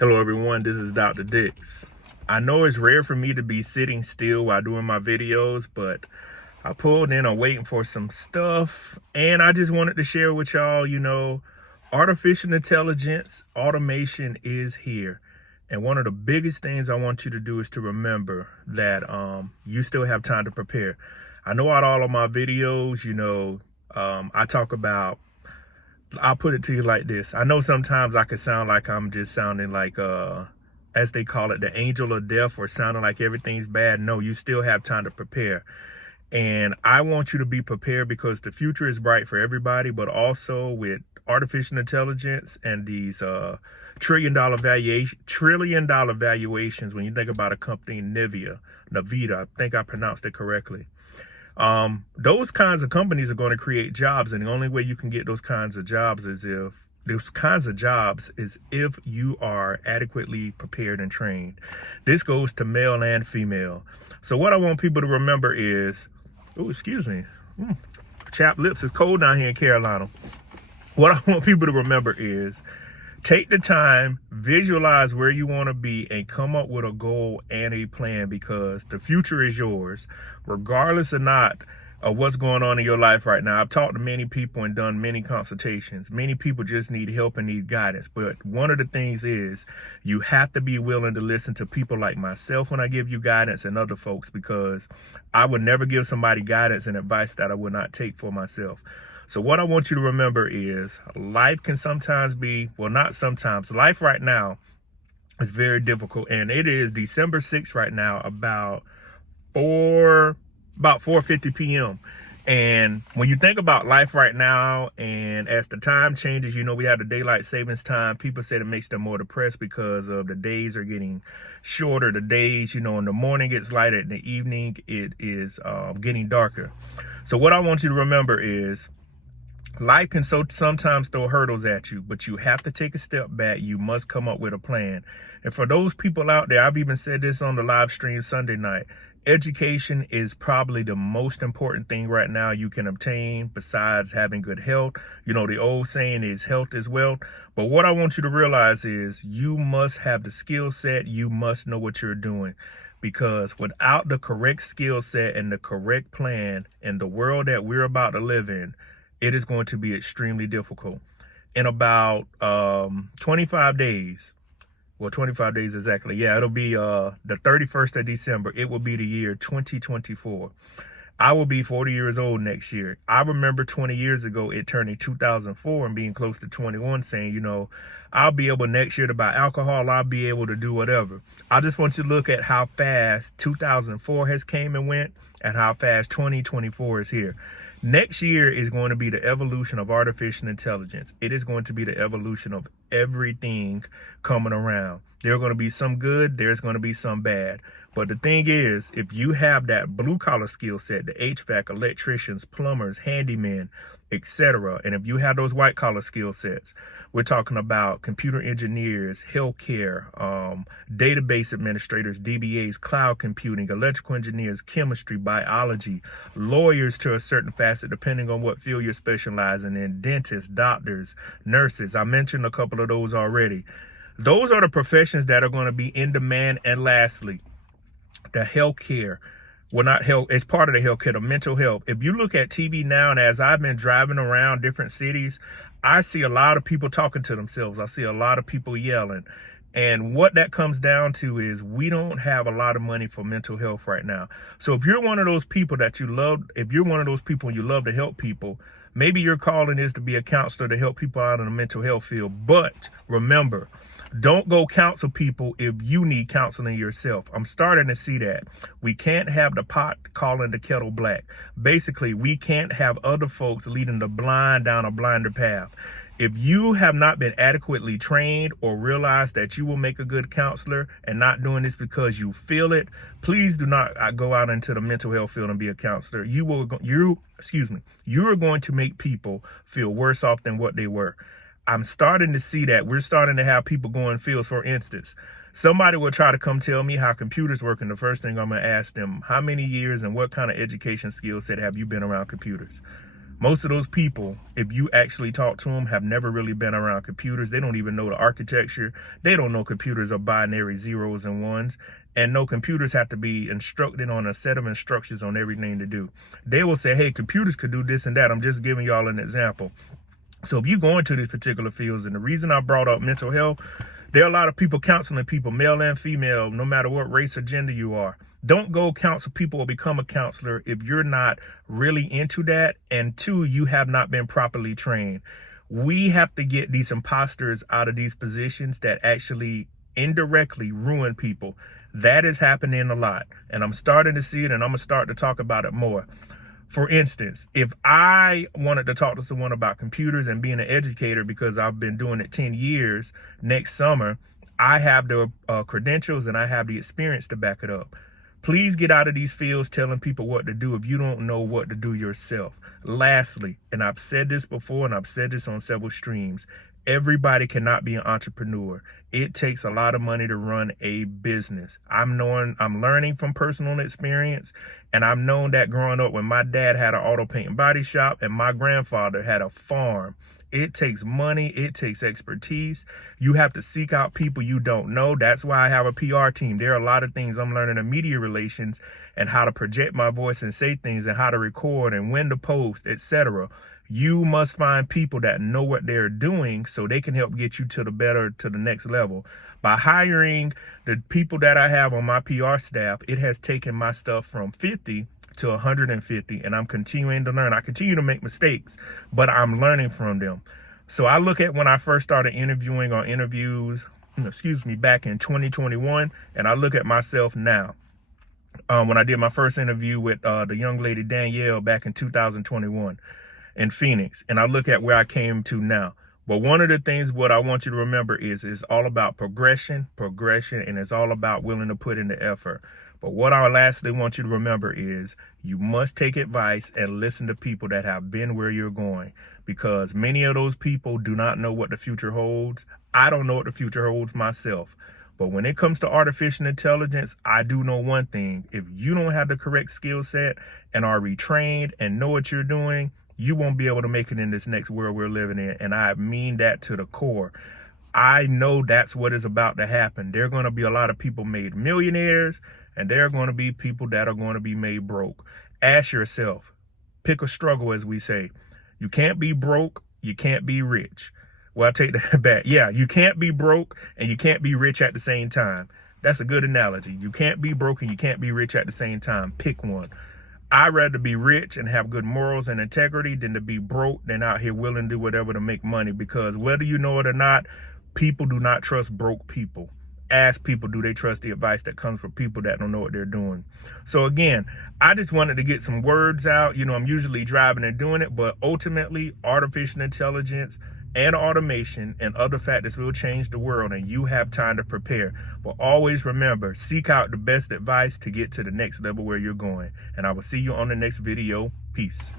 Hello everyone, this is Dr. Dix. I know it's rare for me to be sitting still while doing my videos, but I pulled in, I'm waiting for some stuff, and I just wanted to share with y'all, artificial intelligence, automation is here. And one of the biggest things I want you to do is to remember that you still have time to prepare. I know out all of my videos, I talk about, I'll put it to you like this. I know sometimes I could sound like I'm just sounding like, as they call it, the angel of death, or sounding like everything's bad. No, you still have time to prepare. And I want you to be prepared because the future is bright for everybody, but also with artificial intelligence and these trillion-dollar valuations, when you think about a company, Nvidia, I think I pronounced it correctly. Those kinds of companies are going to create jobs, and the only way you can get those kinds of jobs is if you are adequately prepared and trained. This goes to male and female. So what I want people to remember is, chapped lips, it's cold down here in Carolina. What I want people to remember is, take the time, visualize where you want to be, and come up with a goal and a plan, because the future is yours, regardless or not of what's going on in your life right now. I've talked to many people and done many consultations. Many people just need help and need guidance. But one of the things is, you have to be willing to listen to people like myself when I give you guidance, and other folks, because I would never give somebody guidance and advice that I would not take for myself. So what I want you to remember is, life can sometimes be, well, not sometimes, life right now is very difficult. And it is December 6th right now, about 4:50 p.m. And when you think about life right now, and as the time changes, we have the daylight savings time. People said it makes them more depressed because of the days are getting shorter. The days, in the morning gets lighter, in the evening it is getting darker. So what I want you to remember is, life can sometimes throw hurdles at you, but you have to take a step back. You must come up with a plan. And for those people out there, I've even said this on the live stream Sunday night, education is probably the most important thing right now you can obtain, besides having good health. The old saying is health is wealth. But what I want you to realize is, you must have the skill set. You must know what you're doing. Because without the correct skill set and the correct plan in the world that we're about to live in, it is going to be extremely difficult. In about 25 days, well, 25 days exactly. Yeah, it'll be the 31st of December. It will be the year 2024. I will be 40 years old next year. I remember 20 years ago, it turning 2004 and being close to 21, saying, I'll be able next year to buy alcohol. I'll be able to do whatever. I just want you to look at how fast 2004 has came and went, and how fast 2024 is here. Next year is going to be the evolution of artificial intelligence. It is going to be the evolution of everything coming around. There are going to be some good, there's going to be some bad. But the thing is, if you have that blue collar skill set, the HVAC, electricians, plumbers, handymen, etc., and if you have those white collar skill sets, we're talking about computer engineers, healthcare, database administrators, DBAs, cloud computing, electrical engineers, chemistry, biology, lawyers to a certain facet, depending on what field you're specializing in, dentists, doctors, nurses. I mentioned a couple of those already. Those are the professions that are going to be in demand. And lastly, the healthcare. Well, not health, it's part of the healthcare, the mental health. If you look at TV now, and as I've been driving around different cities, I see a lot of people talking to themselves. I see a lot of people yelling. And what that comes down to is, we don't have a lot of money for mental health right now. So if you're one of those people that you love, if you're one of those people and you love to help people, maybe your calling is to be a counselor to help people out in the mental health field. But remember, don't go counsel people if you need counseling yourself. I'm starting to see that. We can't have the pot calling the kettle black. Basically, we can't have other folks leading the blind down a blinder path. If you have not been adequately trained, or realize that you will make a good counselor and not doing this because you feel it, please do not go out into the mental health field and be a counselor. You are going to make people feel worse off than what they were. I'm starting to see that. We're starting to have people go in fields. For instance, somebody will try to come tell me how computers work, and the first thing I'm going to ask them, how many years and what kind of education skill set have you been around computers? Most of those people, if you actually talk to them, have never really been around computers. They don't even know the architecture. They don't know computers are binary zeros and ones. And no, computers have to be instructed on a set of instructions on everything to do. They will say, hey, computers could do this and that. I'm just giving y'all an example. So if you go into these particular fields, and the reason I brought up mental health, there are a lot of people counseling people, male and female, no matter what race or gender you are. Don't go counsel people or become a counselor if you're not really into that. And two, you have not been properly trained. We have to get these imposters out of these positions that actually indirectly ruin people. That is happening a lot. And I'm starting to see it, and I'm going to start to talk about it more. For instance, if I wanted to talk to someone about computers and being an educator, because I've been doing it 10 years, next summer, I have the credentials and I have the experience to back it up. Please get out of these fields telling people what to do if you don't know what to do yourself. Lastly, and I've said this before and I've said this on several streams, everybody cannot be an entrepreneur. It takes a lot of money to run a business. I'm learning from personal experience, and I've known that growing up when my dad had an auto paint and body shop and my grandfather had a farm. It takes money. It takes expertise. You have to seek out people you don't know. That's why I have a PR team. There are a lot of things I'm learning in media relations and how to project my voice and say things and how to record and when to post, etc. You must find people that know what they're doing so they can help get you to the next level. By hiring the people that I have on my PR staff, it has taken my stuff from 50 to 150, and I'm continuing to learn. I continue to make mistakes, but I'm learning from them. So I look at when I first started interviewing on interviews, back in 2021, and I look at myself now. When I did my first interview with the young lady Danielle back in 2021 in Phoenix, and I look at where I came to now. But one of the things what I want you to remember is it's all about progression, and it's all about willing to put in the effort. But what I lastly want you to remember is you must take advice and listen to people that have been where you're going, because many of those people do not know what the future holds. I don't know what the future holds myself. But when it comes to artificial intelligence, I do know one thing. If you don't have the correct skill set and are retrained and know what you're doing, you won't be able to make it in this next world we're living in. And I mean that to the core. I know that's what is about to happen. There are going to be a lot of people made millionaires, and there are going to be people that are going to be made broke. Ask yourself, pick a struggle, as we say. You can't be broke, you can't be rich. Well, I take that back. Yeah, you can't be broke and you can't be rich at the same time. That's a good analogy. You can't be broke and you can't be rich at the same time. Pick one. I'd rather be rich and have good morals and integrity than to be broke than out here willing to do whatever to make money, because whether you know it or not, people do not trust broke people. Ask people, do they trust the advice that comes from people that don't know what they're doing? So again, I just wanted to get some words out. I'm usually driving and doing it, but ultimately artificial intelligence and automation and other factors will change the world, and you have time to prepare. But always remember, seek out the best advice to get to the next level where you're going. And I will see you on the next video. Peace.